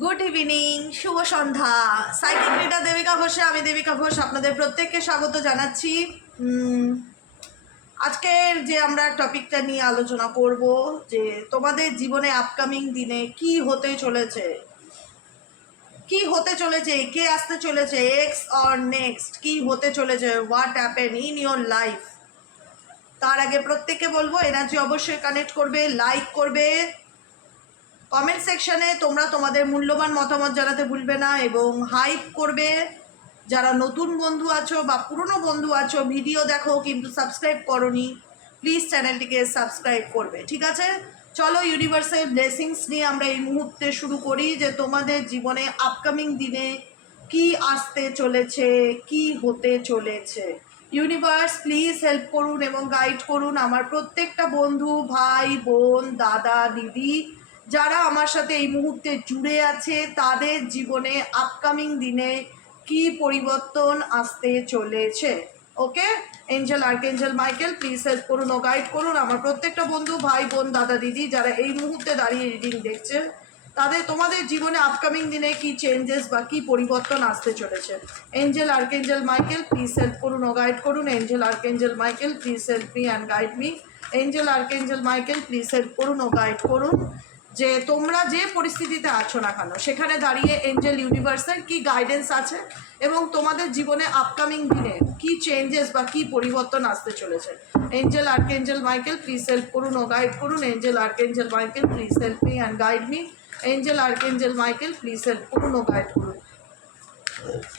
Good evening, শুভ সন্ধ্যা। Psychic reader Devika ঘোষে আমি দেবিকা ঘোষ আপনাদের প্রত্যেককে স্বাগত জানাচ্ছি। আজকের যে আমরা টপিকটা নিয়ে আলোচনা করব যে তোমাদের জীবনে আপকামিং দিনে কি হতে চলেছে, কে আসতে চলেছে, এক্স অর নেক্সট কি হতে চলেছে, what happen in your life. তার আগে প্রত্যেককে বলবো এনার্জি অবশ্যই কানেক্ট করবে, লাইক করবে, কমেন্ট সেকশনে তোমরা তোমাদের মূল্যবান মতামত জানাতে ভুলবে না এবং হাইপ করবে। যারা নতুন বন্ধু আছো বা পুরনো বন্ধু আছো, ভিডিও দেখো কিন্তু সাবস্ক্রাইব করোনি, প্লিজ চ্যানেলটিকে সাবস্ক্রাইব করবে, ঠিক আছে? চলো ইউনিভার্সাল ব্লেসিংস নিয়ে আমরা এই মুহূর্তে শুরু করি যে তোমাদের জীবনে আপকামিং দিনে কি আসতে চলেছে, কি হতে চলেছে। ইউনিভার্স প্লিজ হেল্প করুন এবং গাইড করুন আমার প্রত্যেকটা বন্ধু, ভাই বোন, দাদা দিদি যারা আমার সাথে এই মুহূর্তে জুড়ে আছে, তাদের জীবনে আপকামিং দিনে কি পরিবর্তন আসতে চলেছে। ওকে, Angel archangel Michael please help করুন ও গাইড করুন আমার প্রত্যেকটা বন্ধু, ভাই বোন, দাদা দিদি যারা এই মুহূর্তে দাঁড়িয়ে রিডিং দেখছে, তোমাদের জীবনে আপকামিং দিনে কি চেঞ্জেস বা কি পরিবর্তন আসতে চলেছে। Angel archangel Michael please help করুন ও গাইড করুন। Angel archangel Michael please help me and guide me. Angel archangel Michael please help করুন ও গাইড করুন যে তোমরা যে পরিস্থিতিতে আছো না কেন সেখানে দাঁড়িয়ে এঞ্জেল ইউনিভার্সের কি গাইডেন্স আছে এবং তোমাদের জীবনে আপকামিং দিনে কি চেঞ্জেস বা কি পরিবর্তন আসতে চলেছে। Angel archangel Michael please help করুন ও গাইড করুন। Angel archangel Michael please help me and guide me. Angel archangel Michael please help করুন ও গাইড করুন।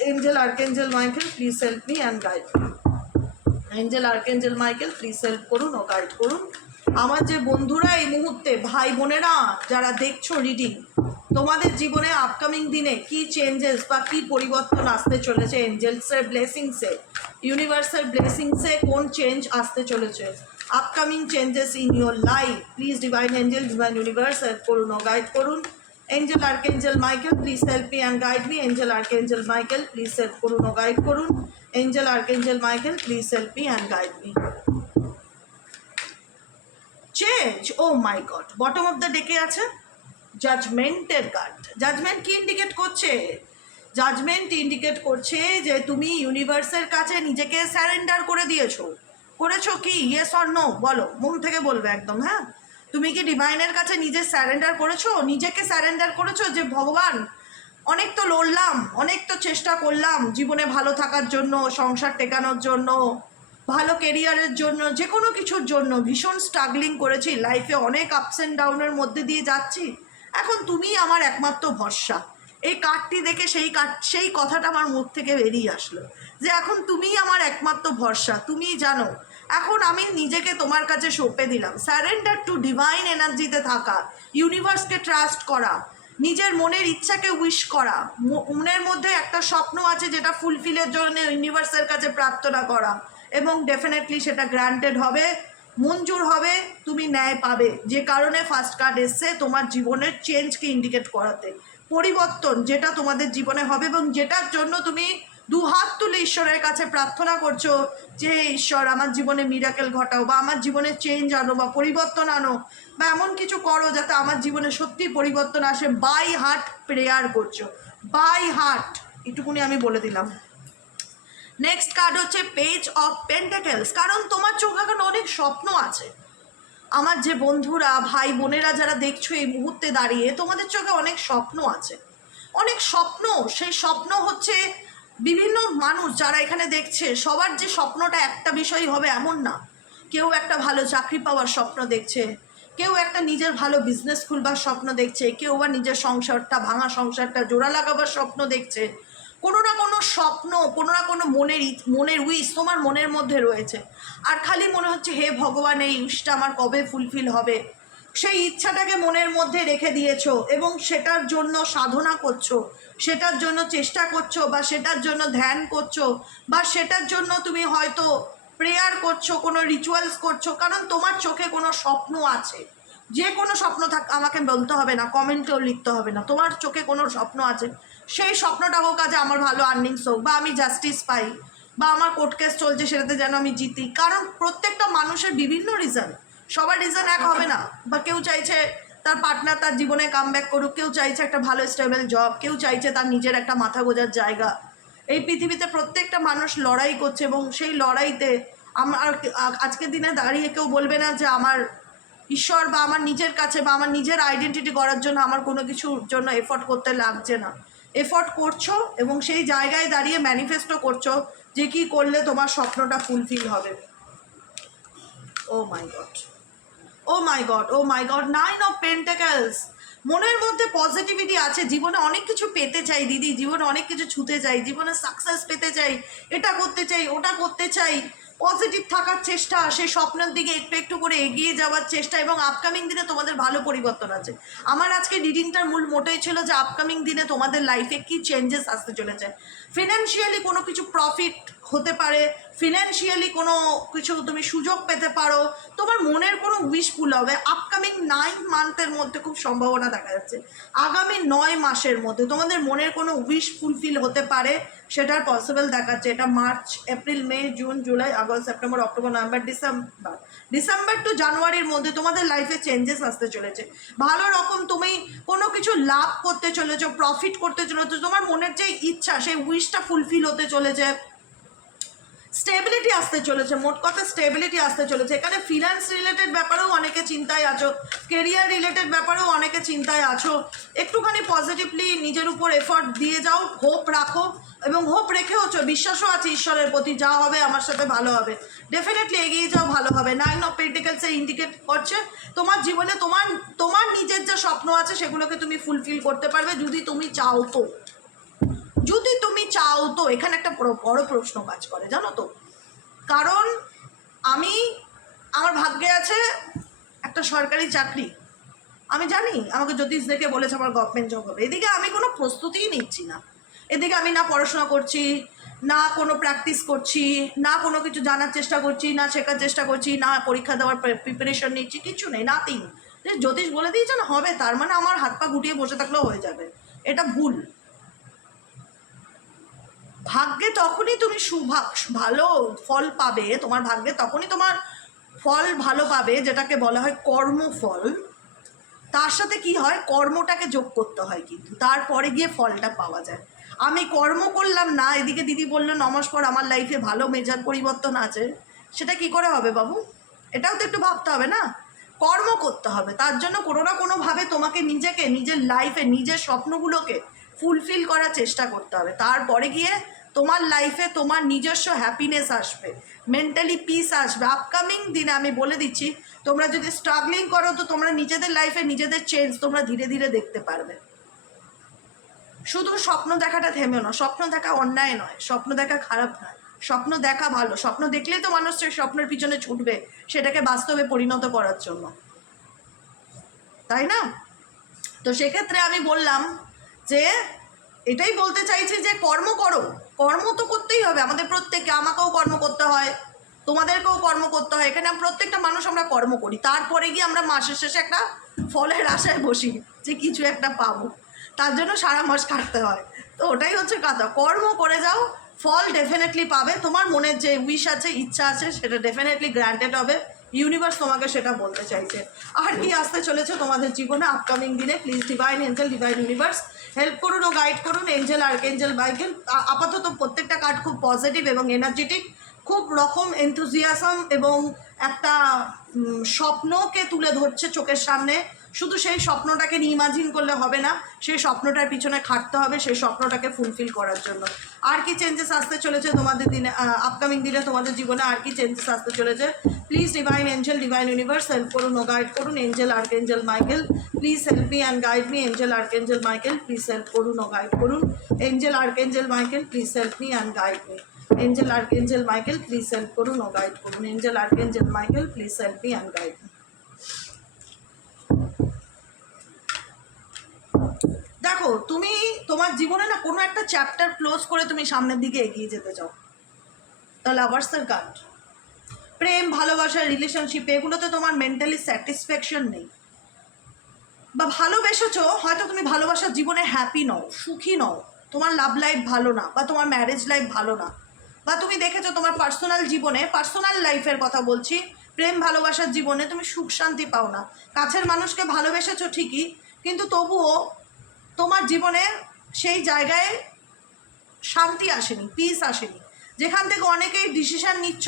Angel archangel Michael please help me and guide me. Angel archangel Michael please help করুন ও guide করুন আমার যে বন্ধুরা এই মুহূর্তে, ভাই বোনেরা যারা দেখছো রিডিং, তোমাদের জীবনে আপকামিং দিনে কি চেঞ্জেস বা কি পরিবর্তন আসতে চলেছে। এঞ্জেলসের ব্লেসিংসে, ইউনিভার্সের ব্লেসিংসে কোন চেঞ্জ আসতে চলেছে, upcoming changes in your life. Please divine angel, divine universe help করুন ও গাইড করুন। Angel archangel Michael please help me and guide me. Angel archangel Michael please help করুন ও গাইড করুন। Angel archangel Michael please help me and guide me. Change, oh my god, bottom of the ডেকে আছে জাজমেন্টের card. Judgment কি indicate করছে? Judgment indicate করছে যে তুমি ইউনিভার্সের কাছে নিজেকে স্যারেন্ডার করে করেছো কি? ইয়েস অর নো বলো, মন থেকে বলবে একদম। হ্যাঁ, তুমি কি ডিভাইনের কাছে নিজে স্যারেন্ডার করেছো, নিজেকে স্যারেন্ডার করেছো যে ভগবান অনেক তো লড়লাম, অনেক তো চেষ্টা করলাম জীবনে ভালো থাকার জন্য, সংসার টেকানোর জন্য, ভালো কেরিয়ারের জন্য, যে কোনো কিছুর জন্য ভীষণ স্ট্রাগলিং করেছি, লাইফে অনেক আপস অ্যান্ড ডাউনের মধ্যে দিয়ে যাচ্ছি, এখন তুমি আমার একমাত্র ভরসা। এই কার্ডটি দেখে সেই কথাটা আমার মুখ থেকে বেরিয়ে আসলো যে এখন তুমিই আমার একমাত্র ভরসা, তুমিই জানো। এখন আমি নিজেকে তোমার কাছে সঁপে দিলাম, স্যারেন্ডার টু ডিভাইন এনার্জিতে থাকা, ইউনিভার্সকে ট্রাস্ট করা, নিজের মনের ইচ্ছাকে উইশ করা, মনের মধ্যে একটা স্বপ্ন আছে যেটা ফুলফিলের জন্য ইউনিভার্সের কাছে প্রার্থনা করা, এবং ডেফিনেটলি সেটা গ্রান্টেড হবে, মঞ্জুর হবে, তুমি ন্যায় পাবে। যে কারণে ফার্স্ট কার্ড এসছে তোমার জীবনের চেঞ্জকে ইন্ডিকেট করাতে, পরিবর্তন যেটা তোমাদের জীবনে হবে এবং যেটার জন্য তুমি দু হাত তুলে ঈশ্বরের কাছে প্রার্থনা করছো যে ঈশ্বর আমার জীবনে মিরাকেল ঘটাও, বা আমার জীবনে চেঞ্জ আনো, বা পরিবর্তন আনো, বা এমন কিছু করো যাতে আমার জীবনে সত্যি পরিবর্তন আসে। বাই হার্ট প্রেয়ার করছো, বাই হার্ট, এটুকুনি আমি বলে দিলাম। নেক্সট কার্ড হচ্ছে পেজ অফ পেন্টাকেলস, কারণ তোমার চোখ এখন অনেক স্বপ্ন আছে। আমার যে বন্ধুরা, ভাই বোনেরা যারা দেখছো এই মুহূর্তে দাঁড়িয়ে, তোমাদের চোখে অনেক স্বপ্ন আছে, অনেক স্বপ্ন। সেই স্বপ্ন হচ্ছে বিভিন্ন মানুষ যারা এখানে দেখছে, সবার যে স্বপ্নটা একটা বিষয় হবে এমন না। কেউ একটা ভালো চাকরি পাওয়ার স্বপ্ন দেখছে, কেউ একটা নিজের ভালো বিজনেস খুলবার স্বপ্ন দেখছে, কেউ বা নিজের ভাঙা সংসারটা জোড়া লাগাবার স্বপ্ন দেখছে। কোনো না কোনো স্বপ্ন, কোনো না কোনো মনের উইশ তোমার মনের মধ্যে রয়েছে, আর খালি মনে হচ্ছে হে ভগবান এই উইশটা আমার কবে ফুলফিল হবে। সেই ইচ্ছাটাকে মনের মধ্যে রেখে দিয়েছো এবং সেটার জন্য সাধনা করছো, সেটার জন্য চেষ্টা করছো, বা সেটার জন্য ধ্যান করছো, বা সেটার জন্য তুমি হয়তো প্রেয়ার করছো, কোনো রিচুয়ালস করছো, কারণ তোমার চোখে কোনো স্বপ্ন আছে। যে কোনো স্বপ্ন আমাকে বলতে হবে না, কমেন্টেও লিখতে হবে না, তোমার চোখে কোনো স্বপ্ন আছে। সেই স্বপ্নটা হোক আজ আমার ভালো আর্নিংস হোক, বা আমি জাস্টিস পাই, বা আমার কোর্ট কেস চলছে সেটাতে যেন আমি জিতি। কারণ প্রত্যেকটা মানুষের বিভিন্ন রিজন, সবার রিজন এক হবে না। বা কেউ চাইছে তার পার্টনার তার জীবনে কামব্যাক করুক, কেউ চাইছে একটা ভালো স্টেবল জব, কেউ চাইছে তার নিজের একটা মাথা গোঁজার জায়গা। এই পৃথিবীতে প্রত্যেকটা মানুষ লড়াই করছে এবং সেই লড়াইতে আমার আজকের দিনে দাঁড়িয়ে কেউ বলবে না যে আমার ঈশ্বর বা আমার নিজের কাছে বা আমার নিজের আইডেন্টিটি করার জন্য আমার কোনো কিছুর জন্য এফর্ট করতে লাগছে না। এফর্ট করছো এবং সেই জায়গায় দাঁড়িয়ে ম্যানিফেস্টও করছো যে কি করলে তোমার স্বপ্নটা ফুলফিল হবে। Oh my god, oh my god, oh my god, 9 of Pentacles. মনের মধ্যে পজিটিভিটি আছে, জীবনে অনেক কিছু পেতে চাই দিদি, জীবনে অনেক কিছু ছুতে চাই, জীবনে সাকসেস পেতে চাই, এটা করতে চাই, ওটা করতে চাই, পজিটিভ থাকার চেষ্টা, সেই স্বপ্নের দিকে একটু একটু করে এগিয়ে যাওয়ার চেষ্টা, এবং আপকামিং দিনে তোমাদের ভালো পরিবর্তন আছে। আমার আজকে রিডিংটার মূল মোটেই ছিল যে আপকামিং দিনে তোমাদের লাইফে কী চেঞ্জেস আসতে চলেছে। ফিনান্সিয়ালি কোনো কিছু প্রফিট হতে পারে, ফিনান্সিয়ালি কোনো কিছু তুমি সুযোগ পেতে পারো, তোমার মনের কোনো উইশ ফুল হবে। আপকামিং 9 মান্থের মধ্যে খুব সম্ভাবনা দেখা যাচ্ছে, আগামী 9 মাসের মধ্যে তোমাদের মনের কোনো উইশ ফুলফিল হতে পারে, সেটার পসিবল দেখাচ্ছে। এটা March, April, May, June, July, August, September, October, November, December to জানুয়ারির মধ্যে তোমাদের লাইফে চেঞ্জেস আসতে চলেছে। ভালো রকম তুমি কোনো কিছু লাভ করতে চলেছো, প্রফিট করতে চলেছো, তোমার মনের যে ইচ্ছা সেই উইশটা ফুলফিল হতে চলেছে। স্টেবিলিটি আসতে চলেছে, মোট কথা স্টেবিলিটি আসতে চলেছে। এখানে ফিনান্স রিলেটেড ব্যাপারেও অনেকে চিন্তায় আছো, কেরিয়ার রিলেটেড ব্যাপারেও অনেকে চিন্তায় আছো। একটুখানি পজিটিভলি নিজের উপর এফর্ট দিয়ে যাও, হোপ রাখো, এবং হোপ রেখেও বিশ্বাসও আছে ঈশ্বরের প্রতি, যা হবে আমার সাথে ভালো হবে, ডেফিনেটলি এগিয়ে যাও, ভালো হবে। 9 অফ পেন্টিকলসে ইন্ডিকেট করছে তোমার জীবনে তোমার নিজের যে স্বপ্ন আছে সেগুলোকে তুমি ফুলফিল করতে পারবে যদি তুমি চাও তো। যদি তুমি চাও তো, এখানে একটা বড় প্রশ্ন কাজ করে জানো তো, কারণ আমার ভাগ্যে আছে একটা সরকারি চাকরি, আমি জানি আমাকে জ্যোতিষ দেখে বলেছে আমার গভর্নমেন্ট জব হবে, এদিকে আমি কোনো প্রস্তুতিই নিচ্ছি না, এদিকে আমি না পড়াশোনা করছি, না কোনো প্র্যাকটিস করছি, না কোনো কিছু জানার চেষ্টা করছি, না শেখার চেষ্টা করছি, না পরীক্ষা দেওয়ার প্রিপারেশন নিচ্ছি, কিছু নেই, নাথিং। জ্যোতিষ বলে দিয়েছে না হবে, তার মানে আমার হাত পা গুটিয়ে বসে থাকলেও হয়ে যাবে, এটা ভুল। ভাগ্যে তখনই তুমি ভালো ফল পাবে, তোমার ভাগ্যে তখনই তোমার ফল ভালো পাবে, যেটাকে বলা হয় কর্মফল। তার সাথে কি হয়, কর্মটাকে যোগ করতে হয়, কিন্তু তারপরে গিয়ে ফলটা পাওয়া যায়। আমি কর্ম করলাম না, এদিকে দিদি বললো নমস্কার আমার লাইফে ভালো মেজার পরিবর্তন আছে, সেটা কি করে হবে বাবু? এটাও তো একটু ভাবতে হবে না, কর্ম করতে হবে। তার জন্য কোনো না কোনোভাবে তোমাকে নিজেকে, নিজের লাইফে, নিজের স্বপ্নগুলোকে ফুলফিল করার চেষ্টা করতে হবে। তারপরে গিয়ে তোমার লাইফে তোমার নিজস্ব হ্যাপিনেস আসবে, মেন্টালি পিস আসবে। আপকামিং দিনে আমি বলে দিচ্ছি, তোমরা যদি স্ট্রাগলিং করো তো তোমরা নিজেদের লাইফে নিজেদের চেঞ্জ তোমরা ধীরে ধীরে দেখতে পারবে। শুধু স্বপ্ন দেখাটা থেমেও না, স্বপ্ন দেখা অন্যায় নয়, স্বপ্ন দেখা খারাপ নয়, স্বপ্ন দেখা ভালো। স্বপ্ন দেখলেই তো মানুষ সেই স্বপ্নের পিছনে ছুটবে সেটাকে বাস্তবে পরিণত করার জন্য, তাই না? তো সেক্ষেত্রে আমি বললাম যে এটাই বলতে চাইছি যে কর্ম করো, কর্ম তো করতেই হবে আমাদের প্রত্যেককে, আমাকেও কর্ম করতে হয়, তোমাদেরকেও কর্ম করতে হয়, এখানে প্রত্যেকটা মানুষ আমরা কর্ম করি, তারপরে গিয়ে আমরা মাসের শেষে একটা ফলের আশায় বসি যে কিছু একটা পাবো, তার জন্য সারা মাস কাটতে হয়। তো ওটাই হচ্ছে কথা, কর্ম করে যাও, ফল ডেফিনেটলি পাবে। তোমার মনের যে উইশ আছে, ইচ্ছা আছে, সেটা ডেফিনেটলি গ্র্যান্টেড হবে, ইউনিভার্স তোমাকে সেটা বলতে চাইছে। আর কি আসতে চলেছে তোমাদের জীবনে আপকামিং দিনে, please divine angel, divine universe help করুন ও গাইড করুন। এঞ্জেল, আর্কএঞ্জেল, মাইকেল, আপাতত প্রত্যেকটা কার্ড খুব পজিটিভ এবং এনার্জেটিক, খুব রকম এনথুজিয়াজম এবং একটা স্বপ্নকে তুলে ধরছে চোখের সামনে। শুধু সেই স্বপ্নটাকে নিয়ে ইমাজিন করলে হবে না, সেই স্বপ্নটার পিছনে খাটতে হবে সেই স্বপ্নটাকে ফুলফিল করার জন্য। আর কি চেঞ্জেস আসতে চলেছে তোমাদের দিনে, আপকামিং দিনে তোমাদের জীবনে আর কি চেঞ্জেস আসতে চলেছে? Please divine angel, divine universe help করুন ও গাইড করুন। Angel, archangel, Michael please help me and guide me. Angel, archangel, Michael please help করুন ও গাইড করুন। Angel, archangel, Michael please help me and guide me. Angel, archangel, Michael please help করুন ও guide করুন। Angel, archangel, Michael please help me and guide me. দেখো তুমি তোমার জীবনে না কোনো একটা চ্যাপ্টার ক্লোজ করে তুমি সামনের দিকে এগিয়ে যেতে চাও, দ্য লাভার্সের কার্ড। প্রেম, ভালোবাসা, রিলেশনশিপ, এগুলোতে তোমার মেন্টালি স্যাটিসফ্যাকশন নেই, বা ভালোবেসেছো হয়তো তুমি ভালোবাসার জীবনে হ্যাপি নও, সুখী নও, তোমার লাভ লাইফ ভালো না, বা তোমার ম্যারেজ লাইফ ভালো না, বা তুমি দেখেছো তোমার পার্সোনাল জীবনে, পার্সোনাল লাইফের কথা বলছি, প্রেম ভালোবাসার জীবনে তুমি সুখ শান্তি পাও না। কাছের মানুষকে ভালোবেসেছো ঠিকই, কিন্তু তবুও তোমার জীবনে সেই জায়গায় শান্তি আসেনি, পিস আসেনি, যেখান থেকে অনেকেই ডিসিশান নিচ্ছ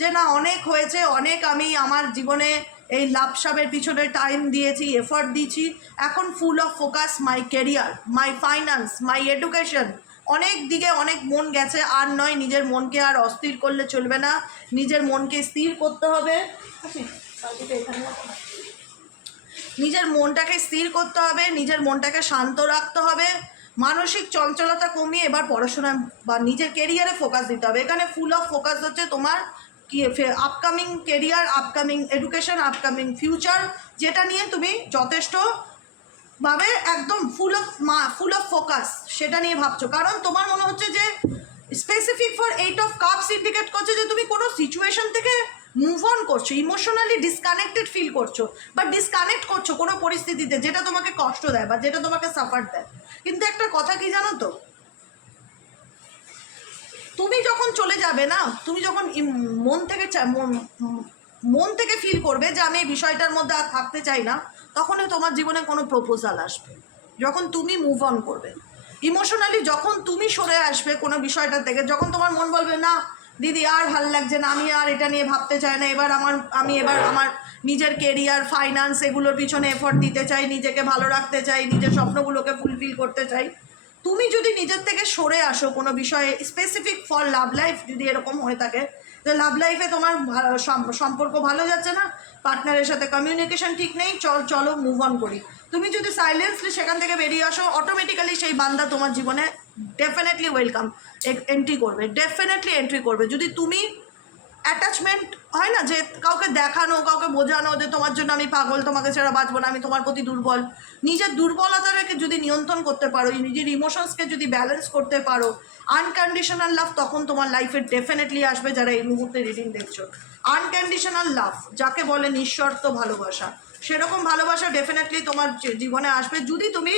যে না অনেক হয়েছে, অনেক আমি আমার জীবনে এই লাভসাবের পিছনে টাইম দিয়েছি, এফর্ট দিয়েছি, এখন full of focus my career, my finance, my education, অনেক দিকে অনেক মন গেছে। আর নয়, নিজের মনকে আর অস্থির করলে চলবে না, নিজের মনকে স্থির করতে হবে। নিজের মনটাকে স্থির করতে হবে, নিজের মনটাকে শান্ত রাখতে হবে, মানসিক চঞ্চলতা কমিয়ে এবার পড়াশোনা বা নিজের কেরিয়ারে ফোকাস দিতে হবে। এখানে ফুল অফ ফোকাস হচ্ছে তোমার কি upcoming career, upcoming education, upcoming future, যেটা নিয়ে তুমি যথেষ্টভাবে একদম ফুল অফ ফোকাস সেটা নিয়ে ভাবছো। কারণ তোমার মনে হচ্ছে যে specific for 8 of cups indicate করছে যে তুমি কোনো সিচুয়েশন থেকে মুভ অন করছো, ইমোশনালি ডিসকানেক্টেড ফিল করছো বা ডিসকানেক্ট করছো কোনো পরিস্থিতিতে যেটা তোমাকে কষ্ট দেয় বা যেটা তোমাকে সাফার দেয়। কিন্তু একটা কথা কি জানো তো, তুমি যখন চলে যাবে না, তুমি যখন মন থেকে ফিল করবে যে আমি এই বিষয়টার মধ্যে আর থাকতে চাই না, তখনই তোমার জীবনে কোনো প্রপোজাল আসবে। যখন তুমি মুভ অন করবে ইমোশনালি, যখন তুমি সরে আসবে কোনো বিষয়টা থেকে, যখন তোমার মন বলবে না দিদি আর ভালো লাগছে না, আমি আর এটা নিয়ে ভাবতে চাই না, আমি এবার আমার নিজের কেরিয়ার, ফাইন্যান্স এগুলোর পিছনে এফোর্ট দিতে চাই, নিজেকে ভালো রাখতে চাই, নিজের স্বপ্নগুলোকে ফুলফিল করতে চাই। তুমি যদি নিজের থেকে সরে আসো কোনো বিষয়ে, স্পেসিফিক ফর লাভ লাইফ যদি এরকম হয়ে থাকে যে লাভ লাইফে তোমার সম্পর্ক ভালো যাচ্ছে না, পার্টনারের সাথে কমিউনিকেশন ঠিক নেই, চলো মুভ অন করি, তুমি যদি সাইলেন্সলি সেখান থেকে বেরিয়ে আসো, অটোমেটিক্যালি সেই বান্দা তোমার জীবনে ডেফিনেটলি ওয়েলকাম ডেফিনেটলি এন্ট্রি করবে। যদি তুমি অ্যাটাচমেন্ট হয় না, যে কাউকে দেখানো, কাউকে বোঝানো যে তোমার জন্য আমি পাগল, তোমাকে ছাড়া বাঁচবো না, আমি তোমার প্রতি দুর্বল, নিজের দুর্বলতাকে যদি নিয়ন্ত্রণ করতে পারো, নিজের ইমোশনসকে যদি ব্যালেন্স করতে পারো, আনকন্ডিশনাল লাভ তখন তোমার লাইফে ডেফিনেটলি আসবে। যারা এই মুহূর্তে রিডিং দেখছো, আনকন্ডিশনাল লাভ যাকে বলে নিঃশর্ত ভালোবাসা, সেরকম ভালোবাসা ডেফিনেটলি তোমার জীবনে আসবে যদি তুমি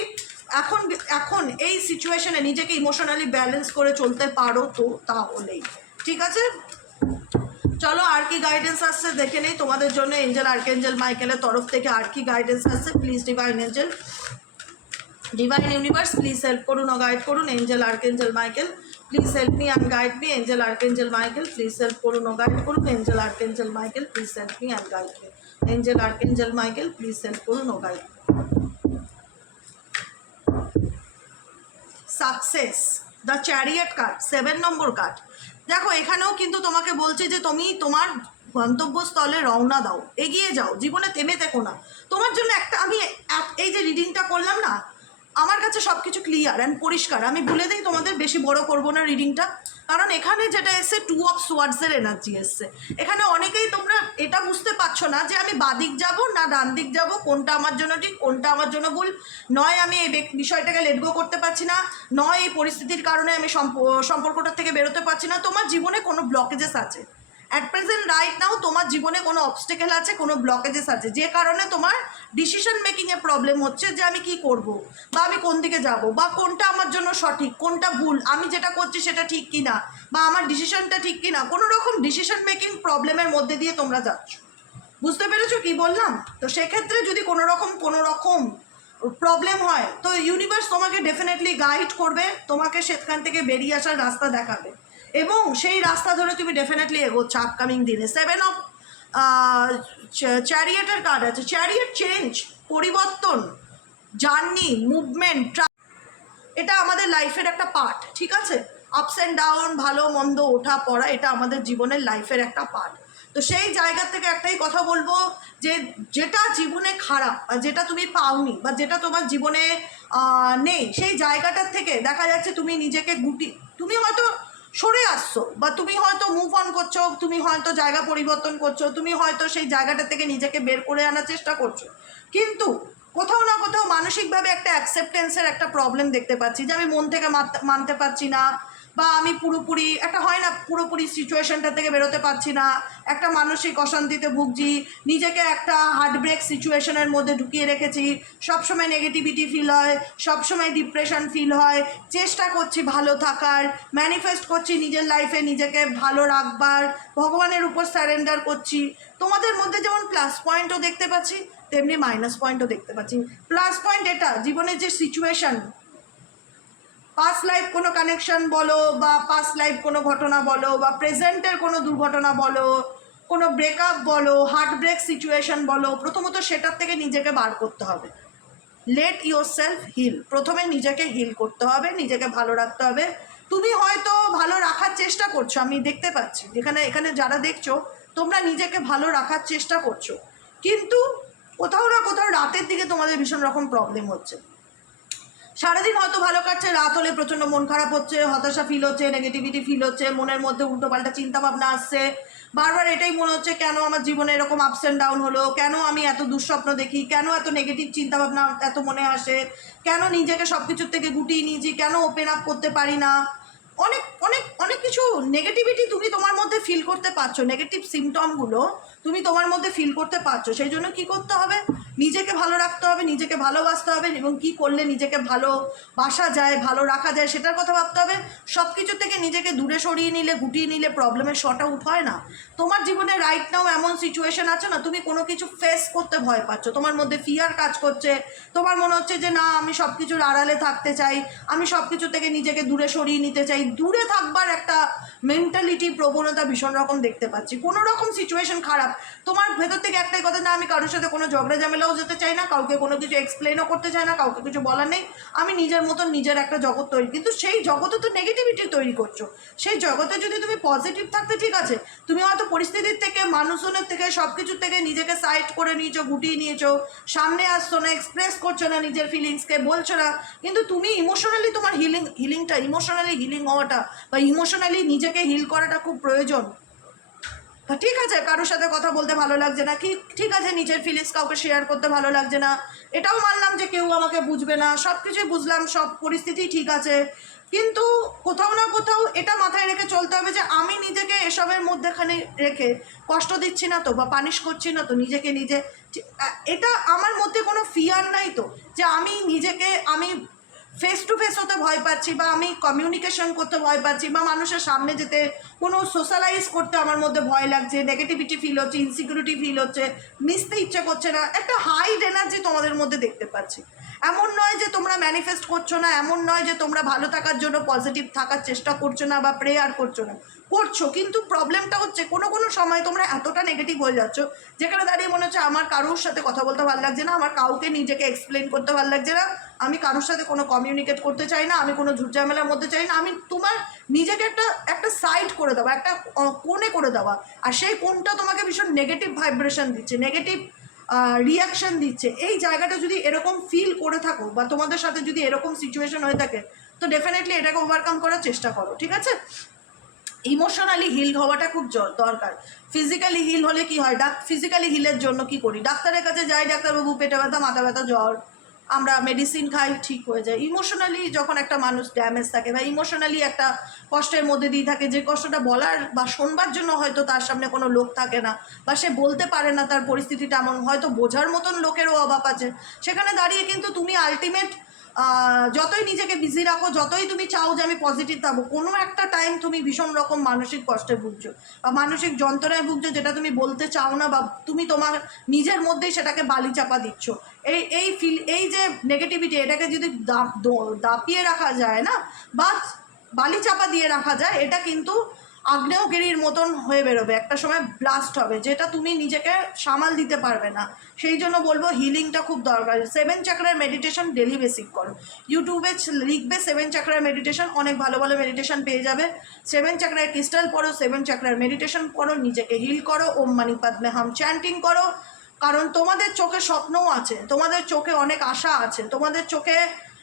এখন এই সিচুয়েশনে নিজেকে ইমোশনালি ব্যালেন্স করে চলতে পারো, তো তাহলেই ঠিক আছে। চলো আর কি গাইডেন্স আসছে দেখে নেই তোমাদের জন্য। এঞ্জেল আর্কেঞ্জেল মাইকেলের তরফ থেকে আর কি গাইডেন্স আসছে, please divine angel, divine universe please help করুন ও গাইড করুন। Angel archangel Michael please help me and guide me. Angel archangel Michael please help করুন ও গাইড করুন। Angel archangel Michael please help me and guide me. Angel archangel Michael please help করুন ও guide. Success, the chariot card, 7 number card. দেখো এখানেও কিন্তু তোমাকে বলছে যে তুমি তোমার গন্তব্যস্থলে রওনা দাও, এগিয়ে যাও, জীবনে থেমে থেকো না। তোমার জন্য আমি এই যে রিডিংটা করলাম না, আমার কাছে সব কিছু ক্লিয়ার অ্যান্ড পরিষ্কার। আমি বলে দিই তোমাদের, বেশি বড় করব না রিডিংটা, কারণ এখানে যেটা এসছে 2 অফ সোয়ার্ডসের এনার্জি এসছে। এখানে অনেকেই তোমরা এটা বুঝতে পারছো না যে আমি বাদিক যাব না ডান দিক যাব, কোনটা আমার জন্য ঠিক কোনটা আমার জন্য ভুল। নয় আমি এই বিষয়টাকে লেট গো করতে পারছি না, নয় এই পরিস্থিতির কারণে আমি সম্পর্কটার থেকে বেরোতে পারছি না। তোমার জীবনে কোনো ব্লকেজেস আছে অ্যাট প্রেজেন্ট রাইট নাও, তোমার জীবনে কোনো অবস্টেকেল আছে, কোনো ব্লকেজেস আছে, যে কারণে তোমার ডিসিশন মেকিংয়ে প্রবলেম হচ্ছে যে আমি কি করব, বা আমি কোন দিকে যাব, বা কোনটা আমার জন্য সঠিক কোনটা ভুল, আমি যেটা করছি সেটা ঠিক কিনা, বা আমার ডিসিশনটা ঠিক কিনা। কোনো রকম ডিসিশন মেকিং প্রবলেমের মধ্যে দিয়ে তোমরা যাচ্ছ। বুঝতে পেরেছো কি বললাম? তো সেক্ষেত্রে যদি কোনো রকম প্রবলেম হয়, তো ইউনিভার্স তোমাকে ডেফিনেটলি গাইড করবে, তোমাকে সেখান থেকে বেরিয়ে আসার রাস্তা দেখাবে, এবং সেই রাস্তা ধরে তুমি ডেফিনেটলি এগোচ্ছ আপকামিং দিনে। 7 অফ চ্যারিয়েটের কার্ড আছে। চ্যারিয়েট চেঞ্জ, পরিবর্তন, জার্নি, মুভমেন্ট, এটা আমাদের লাইফের একটা পার্ট, ঠিক আছে? আপস অ্যান্ড ডাউন, ভালো মন্দ, ওঠা পড়া, এটা আমাদের জীবনের লাইফের একটা পার্ট। তো সেই জায়গা থেকে একটাই কথা বলবো যে যেটা জীবনে খারাপ বা যেটা তুমি পাওনি বা যেটা তোমার জীবনে নেই, সেই জায়গাটার থেকে দেখা যাচ্ছে তুমি নিজেকে তুমি হয়তো সরে আসছো, বা তুমি হয়তো মুভ অন করছো, তুমি হয়তো জায়গা পরিবর্তন করছো, তুমি হয়তো সেই জায়গাটা থেকে নিজেকে বের করে আনার চেষ্টা করছো, কিন্তু কোথাও না কোথাও মানসিকভাবে একটা অ্যাকসেপ্টেন্সের একটা প্রবলেম দেখতে পাচ্ছি যে আমি মন থেকে মানতে পারছি না, বা আমি পুরোপুরি একটা হয় না, পুরোপুরি সিচুয়েশনটা থেকে বেরোতে পারছি না, একটা মানসিক অশান্তিতে ভুগছি, নিজেকে একটা হার্ট ব্রেক সিচুয়েশনের মধ্যে ঢুকিয়ে রেখেছি, সবসময় নেগেটিভিটি ফিল হয়, সবসময় ডিপ্রেশন ফিল হয়, চেষ্টা করছি ভালো থাকার, ম্যানিফেস্ট করছি নিজের লাইফে নিজেকে ভালো রাখবার, ভগবানের উপর স্যারেন্ডার করছি। তোমাদের মধ্যে যেমন প্লাস পয়েন্টও দেখতে পাচ্ছি, তেমনি মাইনাস পয়েন্টও দেখতে পাচ্ছি। প্লাস পয়েন্ট এটা জীবনের যে সিচুয়েশন, পাস্ট লাইফ কোনো কানেকশন বলো বা পাস্ট লাইফ কোনো ঘটনা বলো বা প্রেজেন্টের কোনো দুর্ঘটনা বলো, কোনো ব্রেকআপ বলো, হার্ট ব্রেক সিচুয়েশন বলো, প্রথমত সেটার থেকে নিজেকে বার করতে হবে। লেট ইউর সেলফ হিল, প্রথমে নিজেকে হিল করতে হবে, নিজেকে ভালো রাখতে হবে। তুমি হয়তো ভালো রাখার চেষ্টা করছো, আমি দেখতে পাচ্ছি, এখানে যারা দেখছো তোমরা নিজেকে ভালো রাখার চেষ্টা করছো, কিন্তু কোথাও না কোথাও রাতের দিকে তোমাদের ভীষণ রকম প্রবলেম হচ্ছে। সারাদিন হয়তো ভালো কাটছে, রাত হলে প্রচণ্ড মন খারাপ হচ্ছে, হতাশা ফিল হচ্ছে, নেগেটিভিটি ফিল হচ্ছে, মনের মধ্যে উল্টোপাল্টা চিন্তাভাবনা আসছে, বারবার এটাই মনে হচ্ছে কেন আমার জীবনে এরকম আপস অ্যান্ড ডাউন হলো, কেন আমি এত দুঃস্বপ্ন দেখি, কেন এত নেগেটিভ চিন্তাভাবনা এত মনে আসে, কেন নিজেকে সব কিছুর থেকে গুটিয়ে নিয়েছি, কেন ওপেন আপ করতে পারি না, অনেক অনেক অনেক কিছু নেগেটিভিটি তুমি তোমার মধ্যে ফিল করতে পারছো, নেগেটিভ সিমটমগুলো তুমি তোমার মধ্যে ফিল করতে পারছো। সেই জন্য কী করতে হবে, নিজেকে ভালো রাখতে হবে, নিজেকে ভালোবাসতে হবে, এবং কি করলে নিজেকে ভালোবাসা যায়, ভালো রাখা যায় সেটার কথা ভাবতে হবে। সব কিছু থেকে নিজেকে দূরে সরিয়ে নিলে, গুটিয়ে নিলে প্রবলেমের শর্ট আউট হয় না। তোমার জীবনে রাইট নাও এমন সিচুয়েশন আছে না, তুমি কোনো কিছু ফেস করতে ভয় পাচ্ছ, তোমার মধ্যে ফিয়ার কাজ করছে, তোমার মনে হচ্ছে যে না আমি সব কিছুর আড়ালে থাকতে চাই, আমি সব কিছু থেকে নিজেকে দূরে সরিয়ে নিতে চাই, দূরে থাকবার একটা মেন্টালিটি, প্রবণতা ভীষণ রকম দেখতে পাচ্ছি। কোনো রকম সিচুয়েশন খারাপ, তোমার ভেতর থেকে একটাই কথা, না আমি কারোর সাথে কোনো ঝগড়া ঝামেলাও যেতে চাই না, কাউকে কোনো কিছু এক্সপ্লেনও করতে চাই না, কাউকে কিছু বলার নেই, আমি নিজের মতন নিজের একটা জগৎ তৈরি। কিন্তু সেই জগতে তো নেগেটিভিটি তৈরি করছো। সেই জগতে যদি তুমি পজিটিভ থাকতে, ঠিক আছে, তুমি হয়তো পরিস্থিতির থেকে, মানুষজনের থেকে, সব কিছুর থেকে নিজেকে সাইড করে নিয়েছো, গুটিয়ে নিয়েছো, সামনে আসছো না, এক্সপ্রেস করছো না নিজের ফিলিংসকে, বলছো না, কিন্তু তুমি ইমোশনালি, তোমার হিলিংটা, ইমোশনালি হিলিং হওয়াটা বা ইমোশনালি নিজেকে হিল করাটা খুব প্রয়োজন। ঠিক আছে, কারোর সাথে কথা বলতে ভালো লাগছে না, কি ঠিক আছে, নিজের ফিলিংস কাউকে শেয়ার করতে ভালো লাগছে না, এটাও মানলাম যে কেউ আমাকে বুঝবে না, সব কিছুই বুঝলাম, সব পরিস্থিতি ঠিক আছে, কিন্তু কোথাও না কোথাও এটা মাথায় রেখে চলতে হবে যে আমি নিজেকে এসবের মধ্যেখানে রেখে কষ্ট দিচ্ছি না তো, বা পানিশ করছি না তো নিজেকে নিজে। এটা আমার মধ্যে কোনো ফিয়ার নাই তো, যে আমি নিজেকে, আমি ফেস টু ফেস হতে ভয় পাচ্ছি, বা আমি কমিউনিকেশন করতে ভয় পাচ্ছি, বা মানুষের সামনে যেতে, কোনো সোশ্যালাইজ করতে আমার মধ্যে ভয় লাগছে, নেগেটিভিটি ফিল হচ্ছে, ইনসিকিউরিটি ফিল হচ্ছে, মিশতে ইচ্ছে করছে না, একটা হাইড এনার্জি তোমাদের মধ্যে দেখতে পাচ্ছি। এমন নয় যে তোমরা ম্যানিফেস্ট করছো না, এমন নয় যে তোমরা ভালো থাকার জন্য পজিটিভ থাকার চেষ্টা করছো না বা প্রেয়ার করছো না, করছো, কিন্তু প্রবলেমটা হচ্ছে কোনো কোনো সময় তোমরা এতটা নেগেটিভ হয়ে যাচ্ছ, যেখানে দাঁড়িয়ে মনে হচ্ছে আমার কারোর সাথে কথা বলতে ভালো লাগছে না, আমার কাউকে নিজেকে এক্সপ্লেন করতে ভালো লাগছে না, আমি কারোর সাথে কোনো কমিউনিকেট করতে চাই না, আমি কোনো ঝুটঝামেলার মধ্যে চাই না, আমি তোমার নিজেকে একটা সাইড করে দেওয়া, একটা কোণে করে দেওয়া, আর সেই কোণটা তোমাকে ভীষণ নেগেটিভ ভাইব্রেশন দিচ্ছে, নেগেটিভ রিয়াকশান দিচ্ছে। এই জায়গাটা যদি এরকম ফিল করে থাকো, বা তোমাদের সাথে যদি এরকম সিচুয়েশন হয়ে থাকে, তো ডেফিনেটলি এটাকে ওভারকাম করার চেষ্টা করো, ঠিক আছে। ইমোশনালি হিল হওয়াটা খুব দরকার। ফিজিক্যালি হিল হলে কি হয়, ফিজিক্যালি হিলের জন্য কি করি, ডাক্তারের কাছে যাই, ডাক্তারবাবু পেটে ব্যথা, মাথা ব্যথা, জ্বর, আমরা মেডিসিন খাই, ঠিক হয়ে যায়। ইমোশনালি যখন একটা মানুষ ড্যামেজ থাকে, বা ইমোশনালি একটা কষ্টের মধ্যে দিয়ে থাকে, যে কষ্টটা বলার বা শোনবার জন্য হয়তো তার সামনে কোনো লোক থাকে না, বা সে বলতে পারে না, তার পরিস্থিতিটা এমন, হয়তো বোঝার মতন লোকেরও অভাব আছে, সেখানে দাঁড়িয়ে কিন্তু তুমি আলটিমেট যতই নিজেকে বিজি রাখো, যতই তুমি চাও যে আমি পজিটিভ থাকবো, কোনো একটা টাইম তুমি ভীষণ রকম মানসিক কষ্টে ভুগছো, বা মানসিক যন্ত্রণায় ভুগছো, যেটা তুমি বলতে চাও না, বা তুমি তোমার নিজের মধ্যেই সেটাকে বালি চাপা দিচ্ছ। এই যে নেগেটিভিটি, এটাকে যদি দাপিয়ে রাখা যায় না, বা বালি চাপা দিয়ে রাখা যায়, এটা কিন্তু আগ্নেয়গিরির মতন হয়ে বেরোবে, একটা সময় ব্লাস্ট হবে, যেটা তুমি নিজেকে সামাল দিতে পারবে না। সেই জন্য বলবো হিলিংটা খুব দরকার। 7 চাকরার মেডিটেশন ডেলি বেসিক করো, ইউটিউবে লিখবে 7 চাকরার মেডিটেশন, অনেক ভালো ভালো মেডিটেশন পেয়ে যাবে। 7 চাকরার ক্রিস্টাল পড়ো, 7 চাকরার মেডিটেশন করো, নিজেকে হিল করো, ওম মানি পাদমে হাম চ্যান্টিং করো, কারণ তোমাদের চোখে স্বপ্নও আছে, তোমাদের চোখে অনেক আশা আছে, তোমাদের চোখে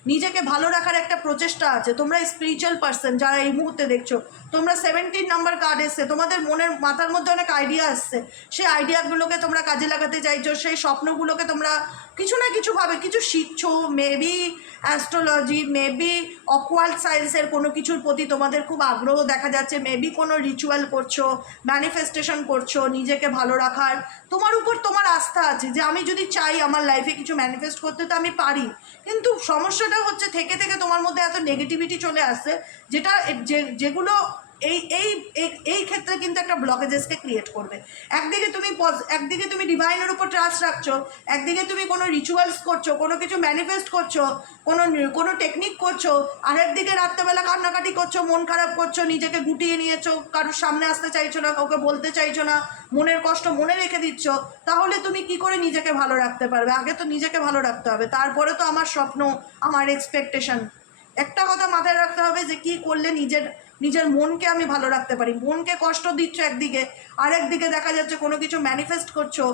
নিজেকে ভালো রাখার একটা প্রচেষ্টা আছে। তোমরা স্পিরিচুয়াল পার্সন যারা এই মুহূর্তে দেখছো, তোমরা 17 নাম্বার কার্ড এসছে, তোমাদের মনের মাথার মধ্যে অনেক আইডিয়া আসছে, সেই আইডিয়াগুলোকে তোমরা কাজে লাগাতে চাইছো, সেই স্বপ্নগুলোকে তোমরা কিছু না কিছুভাবে কিছু শিখছো। মেবি অ্যাস্ট্রোলজি, মেবি অকুয়াল্ট সায়েন্সের কোনো কিছুর প্রতি তোমাদের খুব আগ্রহ দেখা যাচ্ছে, মেবি কোনো রিচুয়াল করছো, ম্যানিফেস্টেশন করছো নিজেকে ভালো রাখার। তোমার উপর তোমার আস্থা আছে যে আমি যদি চাই আমার লাইফে কিছু ম্যানিফেস্ট করতে তো আমি পারি। কিন্তু সমস্যাটা হচ্ছে থেকে থেকে তোমার মধ্যে এত নেগেটিভিটি চলে আসছে, যেটা যেগুলো এই এই এই ক্ষেত্রে কিন্তু একটা ব্লকেজেসকে ক্রিয়েট করবে। একদিকে তুমি ডিভাইনের উপর ট্রাস্ট রাখছো, একদিকে তুমি কোনো রিচুয়ালস করছো, কোনো কিছু ম্যানিফেস্ট করছো, কোনো টেকনিক করছো, আর একদিকে রাত্রেবেলা কান্নাকাটি করছো, মন খারাপ করছো, নিজেকে গুটিয়ে নিয়েছো, কারোর সামনে আসতে চাইছো না, কাউকে বলতে চাইছো না, মনের কষ্ট মনে রেখে দিচ্ছ। তাহলে তুমি কি করে নিজেকে ভালো রাখতে পারবে? আগে তো নিজেকে ভালো রাখতে হবে, তারপরে তো আমার স্বপ্ন, আমার এক্সপেকটেশন। একটা কথা মাথায় রাখতে হবে যে কি করলে নিজের মনকে আমি ভালো রাখতে পারি। মনকে কষ্ট দিচ্ছ একদিকে, আর একদিকে দেখা যাচ্ছে কোনো কিছু ম্যানিফেস্ট করছো,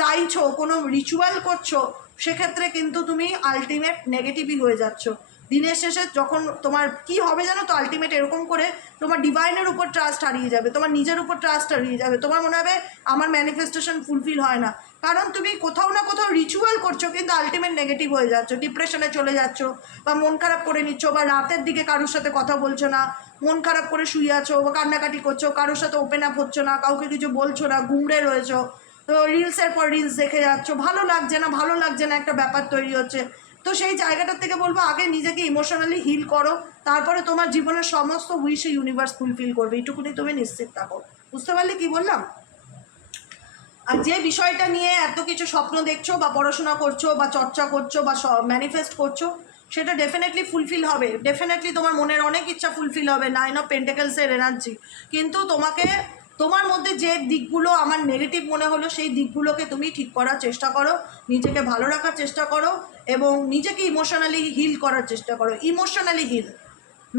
চাইছো, কোনো রিচুয়াল করছো, সেক্ষেত্রে কিন্তু তুমি আলটিমেট নেগেটিভই হয়ে যাচ্ছ। দিনের শেষে যখন তোমার কি হবে জানো তো, আলটিমেট এরকম করে তোমার ডিভাইনের উপর ট্রাস্ট হারিয়ে যাবে, তোমার নিজের উপর ট্রাস্ট হারিয়ে যাবে, তোমার মনে হবে আমার ম্যানিফেস্টেশন ফুলফিল হয় না। কারণ তুমি কোথাও না কোথাও রিচুয়াল করছো কিন্তু আলটিমেট নেগেটিভ হয়ে যাচ্ছ, ডিপ্রেশনে চলে যাচ্ছ, বা মন খারাপ করে নিচ্ছ, বা রাতের দিকে কারোর সাথে কথা বলছো না, মন খারাপ করে শুয়ে আছো, বা কান্নাকাটি করছো, কারোর সাথে ওপেন আপ হচ্ছ না, কাউকে কিছু বলছো না, গুমড়ে রয়েছো, তো রিলসের পর রিলস দেখে যাচ্ছ, ভালো লাগছে না একটা ব্যাপার তৈরি হচ্ছে। তো সেই জায়গাটার থেকে বলবো আগে নিজেকে ইমোশনালি হিল করো, তারপরে তোমার জীবনের সমস্ত উইশ ইউনিভার্স ফুলফিল করবে, এইটুকুনি তুমি নিশ্চিত থাকো। বুঝতে পারলে কি বললাম? আর যে বিষয়টা নিয়ে এত কিছু স্বপ্ন দেখছো, বা পড়াশোনা করছো, বা চর্চা করছো, বা ম্যানিফেস্ট করছো, সেটা ডেফিনেটলি ফুলফিল হবে। ডেফিনেটলি তোমার মনের অনেক ইচ্ছা ফুলফিল হবে, 9 অফ পেন্টাকেলসের এনার্জি। কিন্তু তোমার মধ্যে যে দিকগুলো আমার নেগেটিভ মনে হলো, সেই দিকগুলোকে তুমি ঠিক করার চেষ্টা করো, নিজেকে ভালো রাখার চেষ্টা করো, এবং নিজেকে ইমোশনালি হিল করার চেষ্টা করো। ইমোশনালি হিল,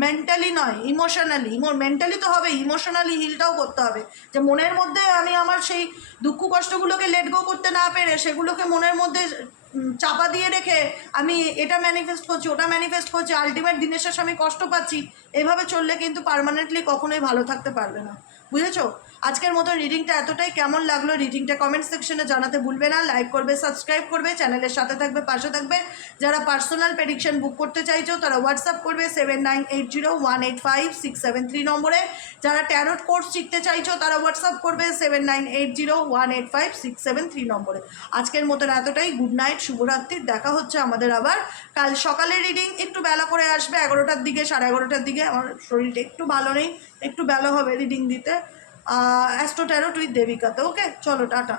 মেন্টালি নয়, ইমোশনালি। মেন্টালি তো হবে, ইমোশনালি হিলটাও করতে হবে। যে মনের মধ্যে আমি আমার সেই দুঃখ কষ্টগুলোকে লেট গো করতে না পেরে, সেগুলোকে মনের মধ্যে চাপা দিয়ে রেখে আমি এটা ম্যানিফেস্ট করছি, ওটা ম্যানিফেস্ট করছি, আলটিমেট দিনের শেষে আমি কষ্ট পাচ্ছি, এভাবে চললে কিন্তু পার্মানেন্টলি কখনোই ভালো থাকতে পারবে না। বুঝেছো? আজকের মতো রিডিংটা এতটাই। কেমন লাগলো রিডিংটা কমেন্ট সেকশনে জানাতে ভুলবে না। লাইক করবে, সাবস্ক্রাইব করবে, চ্যানেলের সাথে থাকবে, পাশে থাকবে। যারা পার্সোনাল প্রেডিকশন বুক করতে চাইছো তারা হোয়াটসঅ্যাপ করবে 7980185673 নম্বরে। যারা ট্যারোট কোর্স শিখতে চাইছো তারা হোয়াটসঅ্যাপ করবে 7980185673 নম্বরে। আজকের মতন এতটাই। গুড নাইট, শুভরাত্রি। দেখা হচ্ছে আমাদের আবার কাল সকালে। রিডিং একটু বেলা করে আসবে, 11টার দিকে, 11:30টার দিকে। আমার শরীরটা একটু ভালো নেই, একটু বেলা হবে রিডিং দিতে। অ্যাস্ট্রো ট্যারোট উইথ দেবিকাতে। ওকে, চলো টাটা।